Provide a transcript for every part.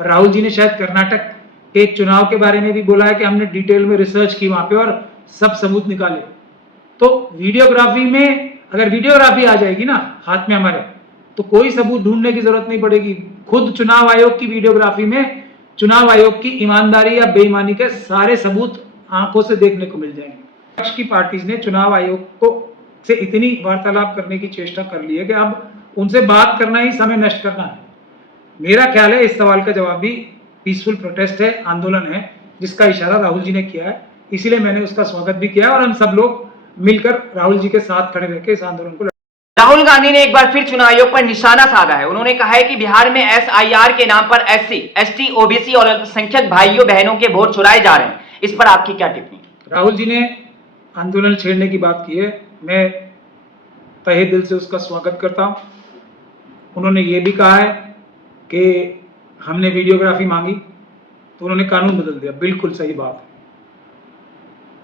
राहुल जी ने शायद कर्नाटक के चुनाव के बारे में भी बोला है कि हमने डिटेल में रिसर्च की वहां पे और सब सबूत निकाले। तो वीडियोग्राफी में अगर वीडियोग्राफी आ जाएगी ना हाथ में हमारे, तो कोई सबूत ढूंढने की जरूरत नहीं पड़ेगी। खुद चुनाव आयोग की वीडियोग्राफी में चुनाव आयोग की ईमानदारी या बेईमानी के सारे सबूत आंखों से देखने को मिल जाएंगे। पक्ष की पार्टीज ने चुनाव आयोग को से इतनी वार्तालाप करने की चेष्टा कर ली है कि अब उनसे बात करना ही समय नष्ट करना है। मेरा ख्याल है इस सवाल का जवाब भी पीसफुल प्रोटेस्ट है, आंदोलन है, जिसका इशारा राहुल जी ने किया है। इसीलिए मैंने उसका स्वागत भी किया और हम सब लोग मिलकर राहुल जी के साथ खड़े रहकर इस आंदोलन को। राहुल गांधी ने एक बार फिर चुनाव आयोग पर निशाना साधा है। उन्होंने कहा है कि बिहार में SIR के नाम पर SC, ST, OBC और अल्पसंख्यक भाइयों बहनों के वोट चुराए जा रहे हैं। इस पर आपकी क्या टिप्पणी? राहुल जी ने आंदोलन छेड़ने की बात की है, मैं तहे दिल से उसका स्वागत करता हूं। उन्होंने ये भी कहा है कि हमने वीडियोग्राफी मांगी तो उन्होंने कानून बदल दिया, बिल्कुल सही बात है।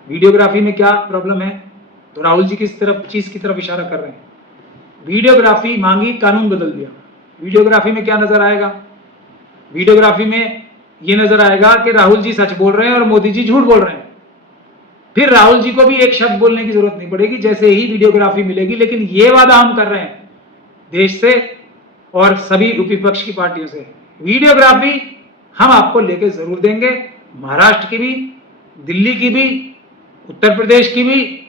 वीडियोग्राफी में क्या प्रॉब्लम है? तो राहुल जी किस तरफ चीज की तरफ इशारा कर रहे हैं। वीडियोग्राफी मांगी, कानून बदल दिया। वीडियोग्राफी में क्या नजर आएगा? वीडियोग्राफी में ये नजर आएगा कि राहुल जी सच बोल रहे हैं और मोदी जी झूठ बोल रहे हैं। फिर राहुल जी को भी एक शब्द बोलने की जरूरत नहीं पड़ेगी जैसे ही वीडियोग्राफी मिलेगी। लेकिन ये वादा हम कर रहे हैं देश से और सभी विपक्ष की पार्टियों से, वीडियोग्राफी हम आपको लेके जरूर देंगे। महाराष्ट्र की भी, दिल्ली की भी, उत्तर प्रदेश की भी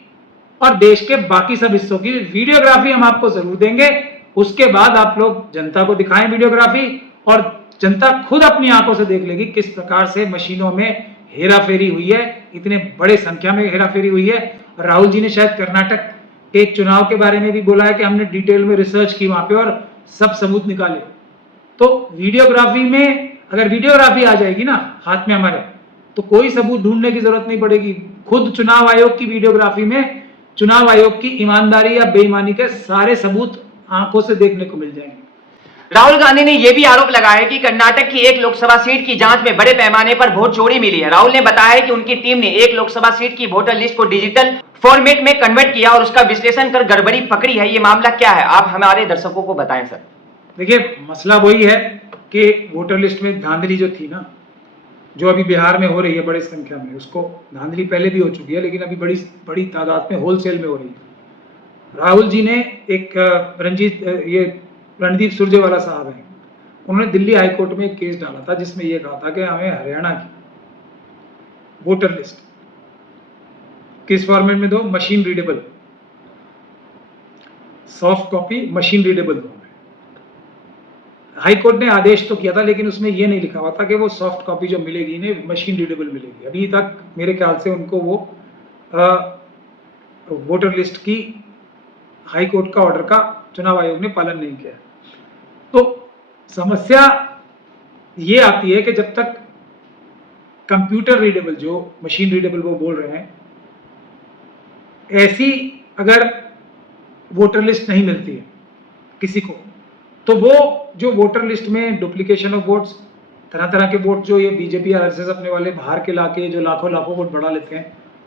और देश के बाकी सब हिस्सों की वीडियोग्राफी हम आपको जरूर देंगे। उसके बाद आप लोग जनता को दिखाएं वीडियोग्राफी और जनता खुद अपनी आंखों से देख लेगी किस प्रकार से मशीनों में हेराफेरी हुई है, इतने बड़े संख्या में हेराफेरी हुई है। राहुल जी ने शायद कर्नाटक के चुनाव के बारे में भी बोला है कि हमने डिटेल में रिसर्च की वहां पे और सब सबूत निकाले। तो वीडियोग्राफी में अगर वीडियोग्राफी आ जाएगी ना हाथ में हमारे, तो कोई सबूत ढूंढने की जरूरत नहीं पड़ेगी। खुद चुनाव आयोग की वीडियोग्राफी में चुनाव आयोग की ईमानदारी या बेईमानी के सारे सबूत आंखों से देखने को मिल जाएंगे। राहुल गांधी ने यह भी आरोप लगाया है कि कर्नाटक की एक लोकसभा सीट की जांच में बड़े पैमाने पर वोट चोरी मिली है। राहुल ने बताया है कि उनकी टीम ने एक लोकसभा सीट की वोटर लिस्ट को डिजिटल फॉर्मेट में कन्वर्ट किया और उसका विश्लेषण कर गड़बड़ी पकड़ी है। ये मामला क्या है, आप हमारे दर्शकों को बताएं सर। देखिए, मसला वही है कि वोटर लिस्ट में धांधली जो थी ना, जो अभी बिहार में हो रही है बड़ी संख्या में, उसको धांधली पहले भी हो चुकी है लेकिन अभी बड़ी तादाद में होलसेल में हो रही है। राहुल जी ने एक रणदीप सुरजेवाला साहब हैं, उन्होंने दिल्ली हाईकोर्ट में एक केस डाला था जिसमें यह कहा था कि हमें हरियाणा की वोटर लिस्ट किस फॉर्मेट में दो, machine readable, soft copy machine readable दो। हाईकोर्ट ने आदेश तो किया था लेकिन उसमें यह नहीं लिखा हुआ था कि वो सॉफ्ट कॉपी जो मिलेगी इन्हें मशीन रीडेबल मिलेगी। अभी तक मेरे ख्याल से उनको वो वोटर लिस्ट की हाईकोर्ट का ऑर्डर का चुनाव आयोग ने पालन नहीं किया। तो समस्या ये आती है कि जब तक कंप्यूटर रीडेबल, जो मशीन रीडेबल वो बोल रहे हैं, ऐसी अगर वोटर लिस्ट नहीं मिलती है किसी को, तो वो जो वोटर लिस्ट में डुप्लीकेशन ऑफ वोट्स, तरह तरह के वोट जो ये बीजेपी और आरएसएस अपने वाले बाहर के लाके जो लाखों वोट बढ़ा लेते हैं,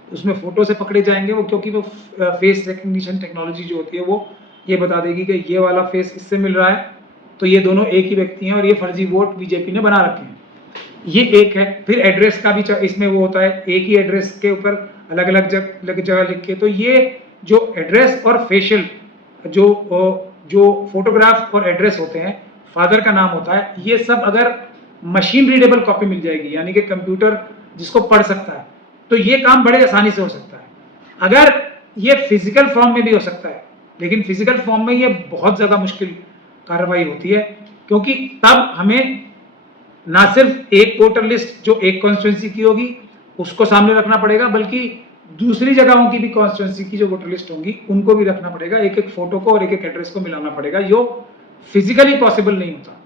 उसमें फोटो से पकड़े जाएंगे वो, क्योंकि वो फेस रिकग्निशन टेक्नोलॉजी जो होती है वो ये बता देगी कि ये वाला फेस इससे मिल रहा है तो ये दोनों एक ही व्यक्ति हैं और ये फर्जी वोट बीजेपी ने बना रखे हैं। ये एक है। फिर एड्रेस का भी इसमें वो होता है, एक ही एड्रेस के ऊपर अलग अलग जगह लिख के। तो ये जो एड्रेस और फेशियल जो फोटोग्राफ और एड्रेस होते हैं, फादर का नाम होता है, ये सब अगर मशीन रीडेबल कॉपी मिल जाएगी, यानी कि कंप्यूटर जिसको पढ़ सकता है, तो ये काम बड़े आसानी से हो सकता है। अगर ये फिजिकल फॉर्म में भी हो सकता है, लेकिन फिजिकल फॉर्म में ये बहुत ज्यादा मुश्किल कार्रवाई होती है, क्योंकि तब हमें ना सिर्फ एक वोटर लिस्ट जो एक कॉन्स्टिट्यूंसी की होगी उसको सामने रखना पड़ेगा, बल्कि दूसरी जगहों की भी कॉन्स्टिट्यूंसी की जो वोटर लिस्ट होंगी उनको भी रखना पड़ेगा। एक एक फोटो को और एक एक एड्रेस को मिलाना पड़ेगा, जो फिजिकली पॉसिबल नहीं होता।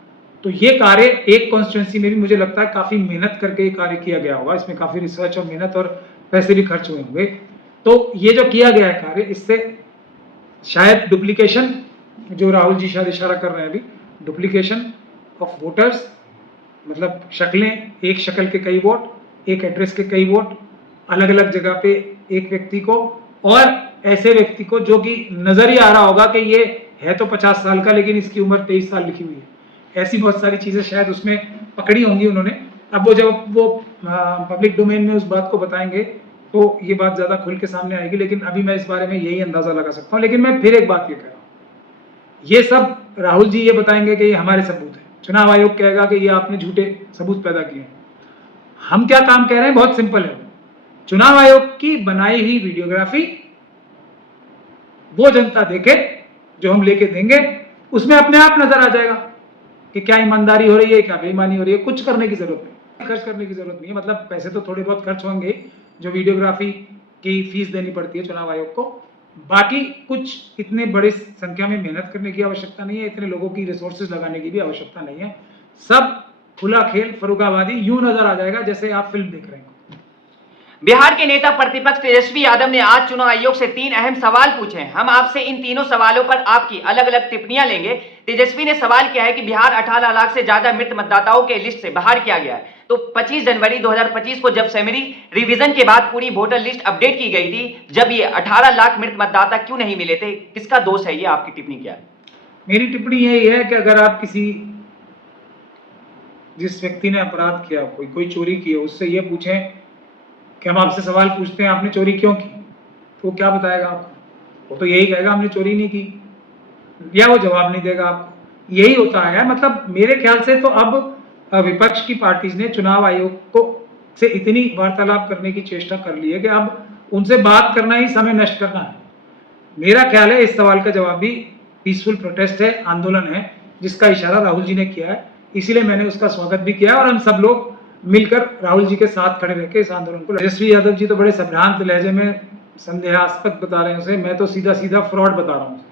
तो ये कार्य एक कॉन्स्टिट्यूंसी में भी मुझे लगता है काफी मेहनत करके ये कार्य किया गया होगा, इसमें काफी रिसर्च और मेहनत और पैसे भी खर्च हुए होंगे। तो ये जो किया गया है कार्य, इससे शायद डुप्लीकेशन, जो राहुल जी शायद इशारा कर रहे हैं अभी, डुप्लीकेशन ऑफ वोटर्स, मतलब शक्लें, एक शक्ल के कई वोट, एक एड्रेस के कई वोट, अलग अलग जगह पे एक व्यक्ति को, और ऐसे व्यक्ति को जो कि नजर ही आ रहा होगा कि ये है तो 50 साल का लेकिन इसकी उम्र 23 साल लिखी हुई है। ऐसी बहुत सारी चीजें शायद उसमें पकड़ी होंगी उन्होंने। अब वो जब वो पब्लिक डोमेन में उस बात को बताएंगे तो ये बात ज़्यादा खुल के सामने आएगी, लेकिन अभी मैं इस बारे में यही अंदाज़ा लगा सकता हूँ। लेकिन मैं फिर एक बात ये कह रहा हूँ, ये सब राहुल जी ये बताएंगे कि ये हमारे सबूत हैं, चुनाव आयोग कहेगा कि ये आपने झूठे सबूत पैदा किए हैं। हम क्या काम कह रहे हैं, बहुत सिंपल है, चुनाव आयोग की बनाई हुई वीडियोग्राफी वो जनता देखे जो हम लेके देंगे, उसमें अपने आप नजर आ जाएगा कि क्या ईमानदारी हो रही है, क्या बेईमानी हो रही है। कुछ करने की जरूरत नहीं, खर्च करने की जरूरत नहीं है। मतलब पैसे तो थोड़े बहुत खर्च होंगे जो वीडियोग्राफी की फीस देनी पड़ती है चुनाव आयोग को, बाकी कुछ इतने बड़े संख्या में मेहनत करने की आवश्यकता नहीं है, इतने लोगों की रिसोर्सेज लगाने की भी आवश्यकता नहीं है। सब खुला खेल फर्रुखाबादी यूं नजर आ जाएगा जैसे आप फिल्म देख रहे हैं। बिहार के नेता प्रतिपक्ष तेजस्वी यादव ने आज चुनाव आयोग से 3 अहम सवाल पूछे हैं। हम आपसे इन तीनों सवालों पर आपकी अलग अलग टिप्पणियां लेंगे। तेजस्वी ने सवाल किया है कि बिहार 18 लाख से ज्यादा मृत मतदाताओं के लिस्ट से बाहर किया गया है, तो 25 जनवरी 2025 को जब सेमेरी रिवीजन के बाद पूरी वोटर लिस्ट अपडेट की गई थी, जब ये 18 लाख मृत मतदाता क्यों नहीं मिले थे, किसका दोष है? ये आपकी टिप्पणी क्या है? मेरी टिप्पणी यही है कि अगर आप जिस व्यक्ति ने अपराध किया, कोई चोरी की है, उससे ये पूछें कि हम आपसे सवाल पूछते हैं आपने चोरी क्यों की, तो वो क्या बताएगा आपको? वो तो यही कहेगा हमने चोरी नहीं की, या वो जवाब नहीं देगा आपको। यही होता है। मतलब मेरे ख्याल से तो अब विपक्ष की पार्टीज ने चुनाव आयोग को से इतनी वार्तालाप करने की चेष्टा कर ली है कि अब उनसे बात करना ही समय नष्ट करना है। मेरा ख्याल है इस सवाल का जवाब भी पीसफुल प्रोटेस्ट है, आंदोलन है, जिसका इशारा राहुल जी ने किया है। इसीलिए मैंने उसका स्वागत भी किया और हम सब लोग मिलकर राहुल जी के साथ खड़े रहकर इस आंदोलन को। तेजस्वी यादव जी तो बड़े संभ्रांत लहजे में संदेहास्पद बता रहे हैं उसे, मैं तो सीधा सीधा फ्रॉड बता रहा हूँ।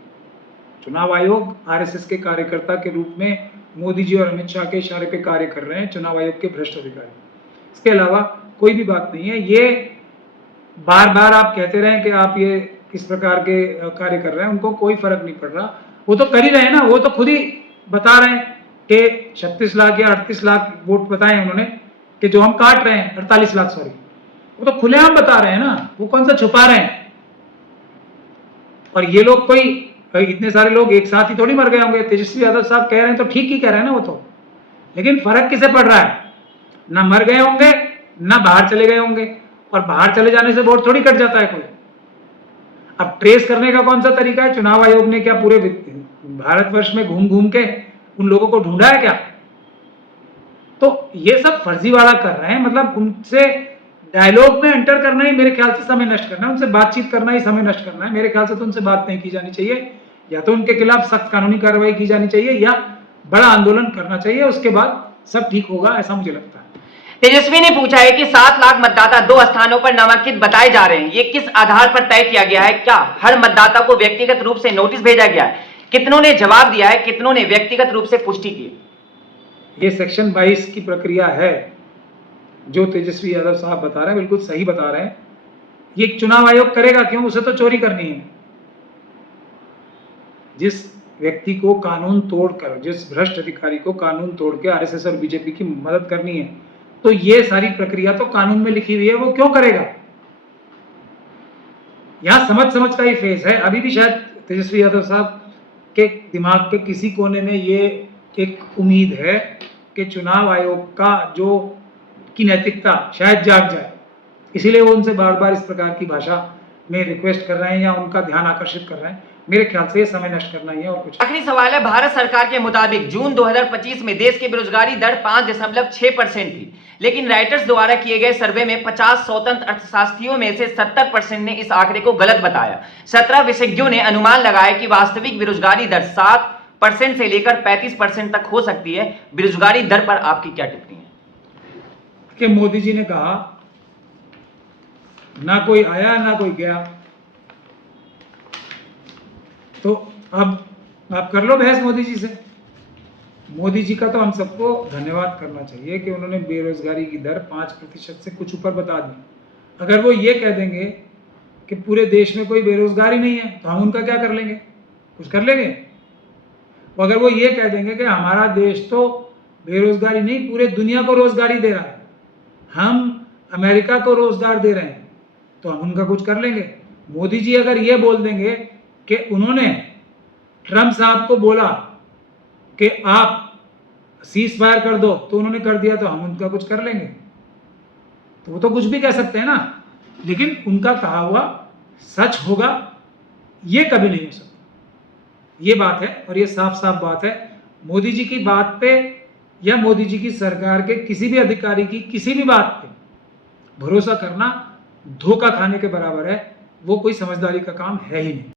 चुनाव आयोग आरएसएस के कार्यकर्ता के रूप में मोदी जी और अमित शाह के इशारे पे कार्य कर रहे हैं, चुनाव आयोग के भ्रष्ट अधिकारी। इसके अलावा कोई भी बात नहीं है। ये बार बार आप कहते रहें कि आप ये किस प्रकार के कार्य कर रहे हैं, उनको कोई फर्क नहीं पड़ रहा। वो तो कर ही रहे हैं ना, वो तो खुद ही बता रहे हैं कि 36 लाख या 38 लाख वोट बताए उन्होंने कि जो हम काट रहे हैं, 48 लाख सॉरी, वो तो खुलेआम बता रहे हैं ना, वो कौन सा छुपा रहे हैं। और ये लोग कोई इतने सारे लोग एक साथ ही थोड़ी मर गए होंगे। तेजस्वी यादव साहब कह रहे हैं तो ठीक ही कह रहे हैं ना वो तो, लेकिन फर्क किसे पड़ रहा है? ना मर गए होंगे ना बाहर चले गए होंगे, और बाहर चले जाने से वोट थोड़ी कट जाता है कोई। अब ट्रेस करने का कौन सा तरीका है? चुनाव आयोग ने क्या पूरे भारतवर्ष में घूम घूम के उन लोगों को ढूंढा है क्या? तो ये सब फर्जीवाड़ा कर रहे हैं। मतलब उनसे डायलॉग में एंटर करना ही मेरे ख्याल से समय नष्ट करना है, उनसे बातचीत करना ही समय नष्ट करना है। मेरे ख्याल से तो उनसे बात नहीं की जानी चाहिए, या तो उनके खिलाफ सख्त कानूनी कार्रवाई की जानी चाहिए या बड़ा आंदोलन करना चाहिए, उसके बाद सब ठीक होगा, ऐसा मुझे लगता है। तेजस्वी ने पूछा है कि 7 लाख मतदाता 2 स्थानों पर नामांकित बताए जा रहे हैं, ये किस आधार पर तय किया गया है? क्या हर मतदाता को व्यक्तिगत रूप से नोटिस भेजा गया है? कितनों ने जवाब दिया है, कितनों ने व्यक्तिगत रूप से पुष्टि की? ये सेक्शन 22 की प्रक्रिया है जो तेजस्वी यादव साहब बता रहे हैं, बिल्कुल सही बता रहे हैं। ये चुनाव आयोग करेगा क्यों? उसे तो चोरी करनी है। जिस व्यक्ति को कानून तोड़कर, जिस भ्रष्ट अधिकारी को कानून तोड़ के आरएसएस और बीजेपी की मदद करनी है, तो ये सारी प्रक्रिया तो कानून में लिखी हुई है, वो क्यों करेगा? यहां समझ का ही फेस है। अभी भी शायद तेजस्वी यादव साहब के दिमाग के किसी कोने में ये एक उम्मीद है कि चुनाव आयोग का जो की नैतिकता शायद जाग जाए, इसीलिए वो उनसे बार बार इस प्रकार की भाषा में रिक्वेस्ट कर रहे हैं या उनका ध्यान आकर्षित कर रहे हैं। मेरे ख्याल से ये समय नष्ट करना ही है और कुछ। आखिरी सवाल है, भारत सरकार के मुताबिक जून 2025 में देश की बेरोजगारी दर 5.6% थी, लेकिन राइटर्स द्वारा किए गए सर्वे में 50 स्वतंत्र अर्थशास्त्रियों में से 70% ने इस आंकड़े को गलत बताया। 17 विशेषज्ञों ने अनुमान लगाया कि वास्तविक बेरोजगारी दर 7% से लेकर 35% तक हो सकती है। बेरोजगारी दर पर आपकी क्या टिप्पणी है? कि मोदी जी ने कहा ना कोई आया ना कोई गया, तो अब आप कर लो बहस मोदी जी से। मोदी जी का तो हम सबको धन्यवाद करना चाहिए कि उन्होंने बेरोजगारी की दर 5% से कुछ ऊपर बता दी। अगर वो ये कह देंगे कि पूरे देश में कोई बेरोजगारी नहीं है, तो हम उनका क्या कर लेंगे? कुछ कर लेंगे? अगर वो ये कह देंगे कि हमारा देश तो बेरोजगारी नहीं पूरे दुनिया को रोजगारी दे रहा है, हम अमेरिका को रोजगार दे रहे हैं, तो हम उनका कुछ कर लेंगे। मोदी जी अगर ये बोल देंगे कि उन्होंने ट्रम्प साहब को बोला कि आप सीज फायर कर दो, तो उन्होंने कर दिया तो हम उनका कुछ कर लेंगे, तो वो तो कुछ भी कह सकते हैं ना, लेकिन उनका कहा हुआ सच होगा ये कभी नहीं हो सकता। ये बात है, और ये साफ साफ बात है। मोदी जी की बात पे या मोदी जी की सरकार के किसी भी अधिकारी की किसी भी बात पे भरोसा करना धोखा खाने के बराबर है। वो कोई समझदारी का काम है ही नहीं।